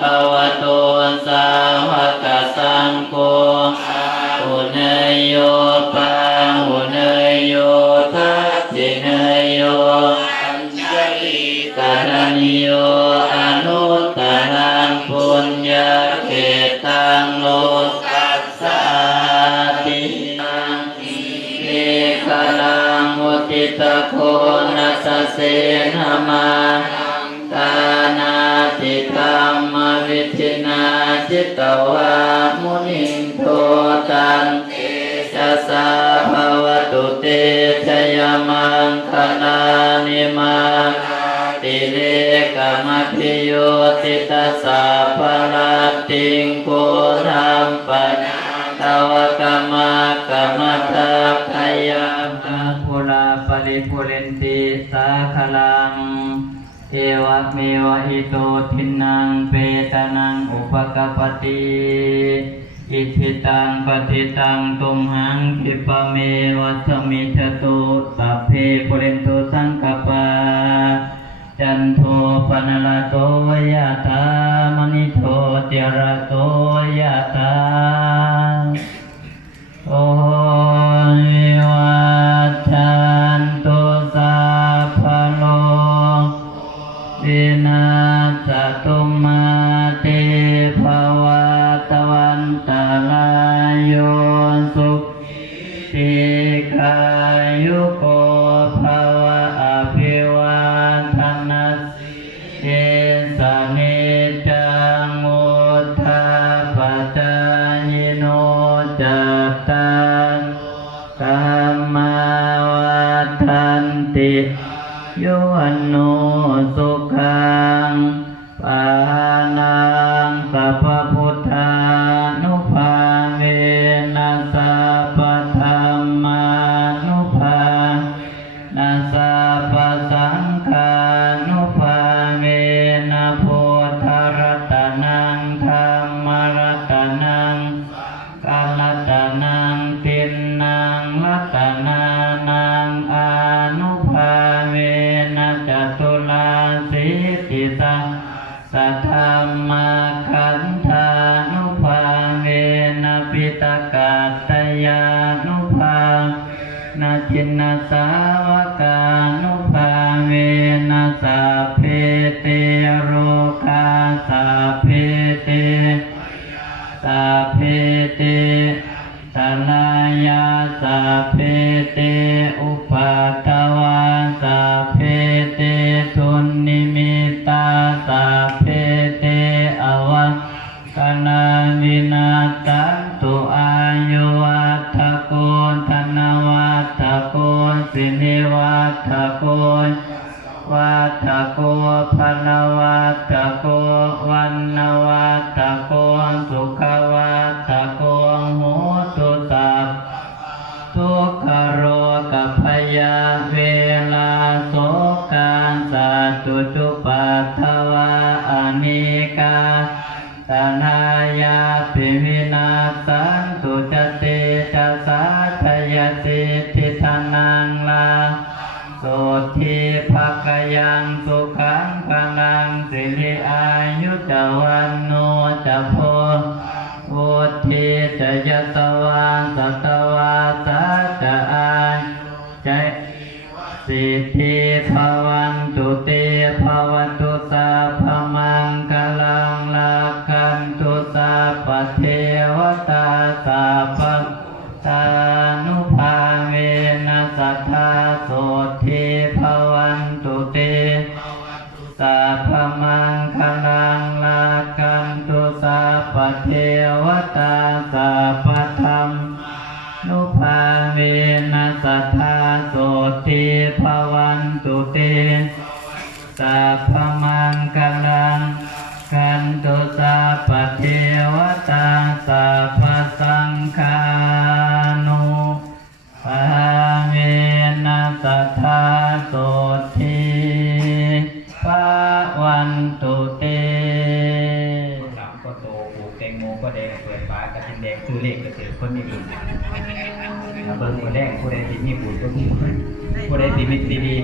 ภาวะโตสาวกสังโฆอุเนยโยปังอุเนยโยทัสสิเนยโยอัญชลิกานิโย ตวามุนินโทตันเตชะสาภวตุเตชยมังคลานิมาติเลกมพิโยติตาสาภราติงโกธัมปัญตวกมากรมทัพยาภุราปริปุเรนติสาคลัง เอวะเมวะอิโตทินังเปตานังอุปกปปติอิทิตังปฏิตังตุมหังคิปเมวัสมิจตุสัพเพปุเรนตุสังกปาจันโทปนลาโตยะตามณิโทติระโตยะตาาศตุมาเตภวะตวันตรายโยสุขิกายุโกภวะอภิวาทนาเอสเน ปา สัทธรรมขันธานุภาเวนะปิตกาตยานุภานาจินนาสาวกานุภาเวนะสัพเพเตโรกาสัพเพเตสัพเพเตสลายาสัพเพเตอุปัตวา โกวันนวัฏโกสุขวัฏโกโหตุสัพทุกขโรกพยาเวลาโสกาสัตตุจุปัฏฐวาอเนิกาตนายาปิวินาสัน ยุตวันโนจะโพอุทิจะยตวาสตวาสา เทวตาสัพพธรรมนุภาเวนัสธาโสติภวันตุเตสัพ ก็แดงเปิดฟ้ากระทิงแดงซื้อเลขก็ถือคนมีบุญนะเบิ้งคนแดงผู้ใดที่มีบุญก็มีบุญผู้ใดที่มีดีดี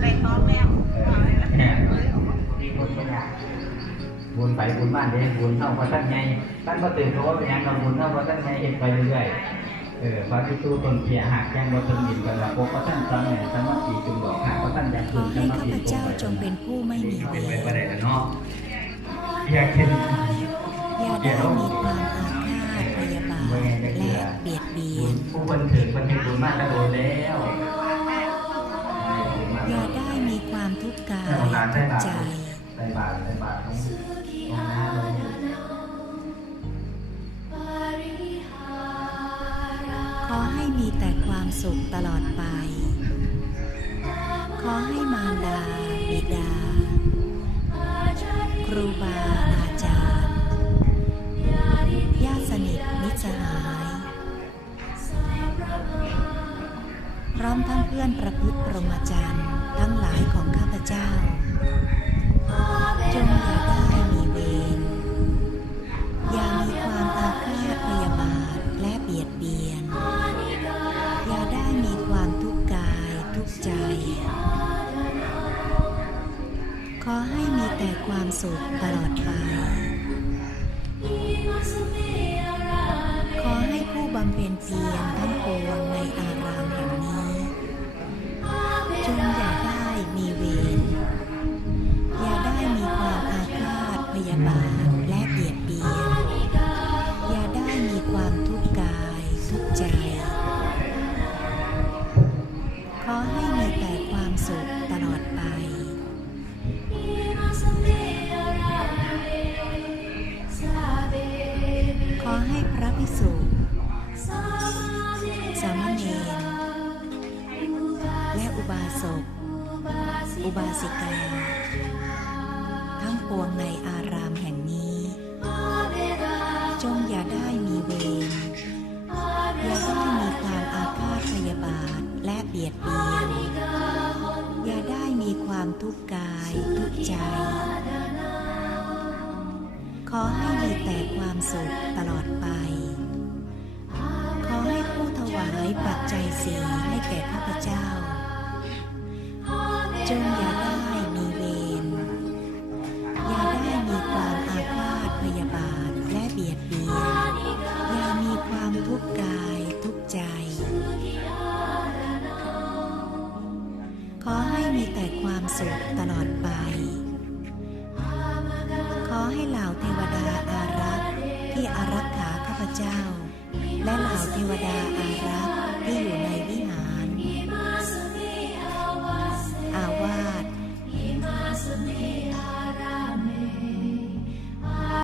ไปท้องแล้วเออแมมีคนก็อยากบุญไปบุญบ้านเด้บุญเท่าพระท่านไงท่านก็ตื่นเพราะว่าเป็นหยังกับบุญเท่าพระท่านไงเห็นไปเรื่อยเออพระที่ตู้ตนเขียหักแกงบนต้นดินกันละพวกพระท่านซ้ำเนี่ยสมาธิจุงดอกหักพระท่านยากขขึ้อนสให้มาข้าธิพตรงเจ้าไปจงเป็นผู้ไม่มีเวเป็นไปรเด็นเนาะอยากเป็น มีความอาฆาตพยาบาทและเบียดเบียนผู้คนถึงคนที่บุญมากก็โดนแล้วอย่าได้มีความทุกข์กายทุกข์ใจได้บาทได้บาทตรงตรงน้าเลยขอให้มีแต่ความสุขตลอดไป ขอให้ อมทั้งเพื่อนประพฤติพรหมจรรย์ และเบียดเบียน อย่าได้มีความทุกข์กายทุกข์ใจ ขอให้มีแต่ความสุขตลอดไป ขอให้พระภิกษุสามเณรและอุบาสก อุบาสิกา ทั้งปวงในอารามแห่ง แต่ความสุขตลอดไป ขอให้ผู้ถวายปัจจัยสีให้แก่ข้าพเจ้า จงอย่าได้ ที่อ